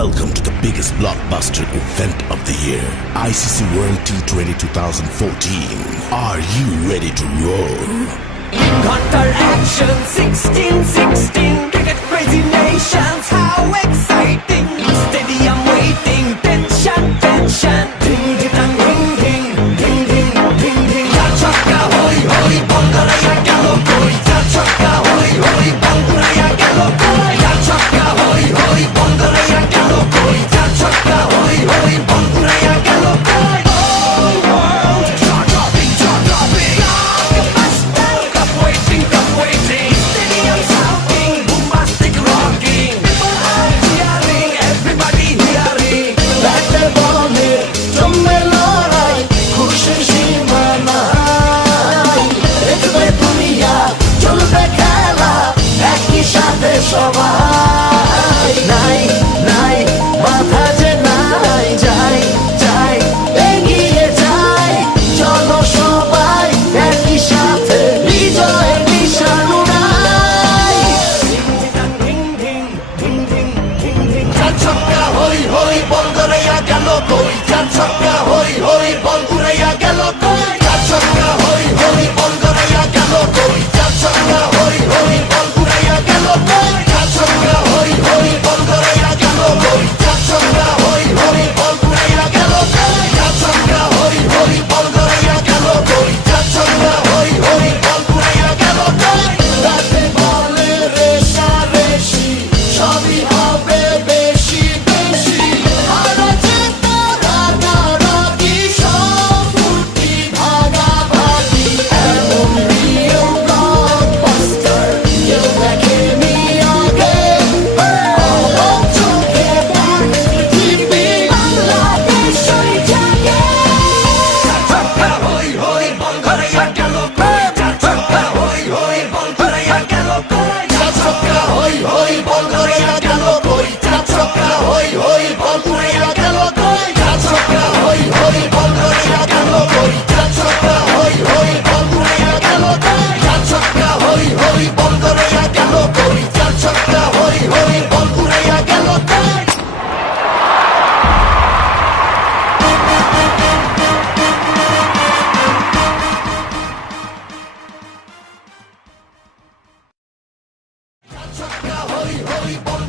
Welcome to the biggest blockbuster event of the year, ICC World T20 2014. Are you ready to roll? Counter action 16-16, cricket crazy nations, how exciting! Stadium waiting, tension, tension. Ding ding dang, ding ding, ding ding, ding ding. Ja chakka hoi hoi, banguraya gelo koi. Ja chakka hoi hoi, banguraya gelo koi. Ja chakka hoi hoi, banguraya gelo koi. Ja chakka hoi hoi, banguraya gelo koi. Whole world jaw-dropping, jaw-dropping. Blockbuster, cup waiting, stadium shouting, bombastic rocking. People are cheering, everybody hearing. ব্যাটে বলে জমবে লড়াই, খুশির সীমা নাই। দেখবে দুনিয়া, চলবে খেলা, একই সাথে সবাই। নাই নাই মাথা যে নাই, যাই যাই এগিয়ে যাই। চলো সবাই একই সাথে, বিজয়ের নিশান উড়াই। Ding ding, ding ding, ding ding. চার ছক্কা হই হই, বল গড়াইয়া গেল কই। চার ছক্কা হই হই, বল উড়াইয়া গেল কই। চার ছক্কা হই হই, বল গড়াইয়া গেল কই। চার ছক্কা হই হই, বল উড়াইয়া গেল কই। চার ছক্কা হই হই, বল গড়াইয়া গেল কই। চার ছক্কা হই হই, বল উড়াইয়া গেল কই। চার ছক্কা হই হই, বল গড়াইয়া গেল কই। চার ছক্কা হই হই, বল উড়াইয়া গেল কই। ব্যাটে বলে রেষারেষি, সবই হবে বেশি বেশি। হারা জেতা রাগারাগি, সব ফুটি ভাগাভাগি। এমন রিয়েল ব্লকবাস্টার কেউ দেখেনি আগে। অবাক চোখে দেখ পৃথিবী, বাংলাদেশ ওই জাগে। চার ছক্কা হই হই, বল গড়াইয়া গেল কই। চার ছক্কা হই হই, বল গড়াইয়া গেল কই। চার ছক্কা হই হই, বল গড়াইয়া গেল কই। চার ছক্কা হই হই, বল উড়াইয়া গেল কই। চার ছক্কা হই হই, বল গড়াইয়া গেল কই। চার ছক্কা হই হই, বল উড়াইয়া গেল কই। চার ছক্কা হই হই, বল গড়াইয়া গেল কই। চার ছক্কা হই হই, বল উড়াইয়া গেল কই। ছক্কা হই হই, বল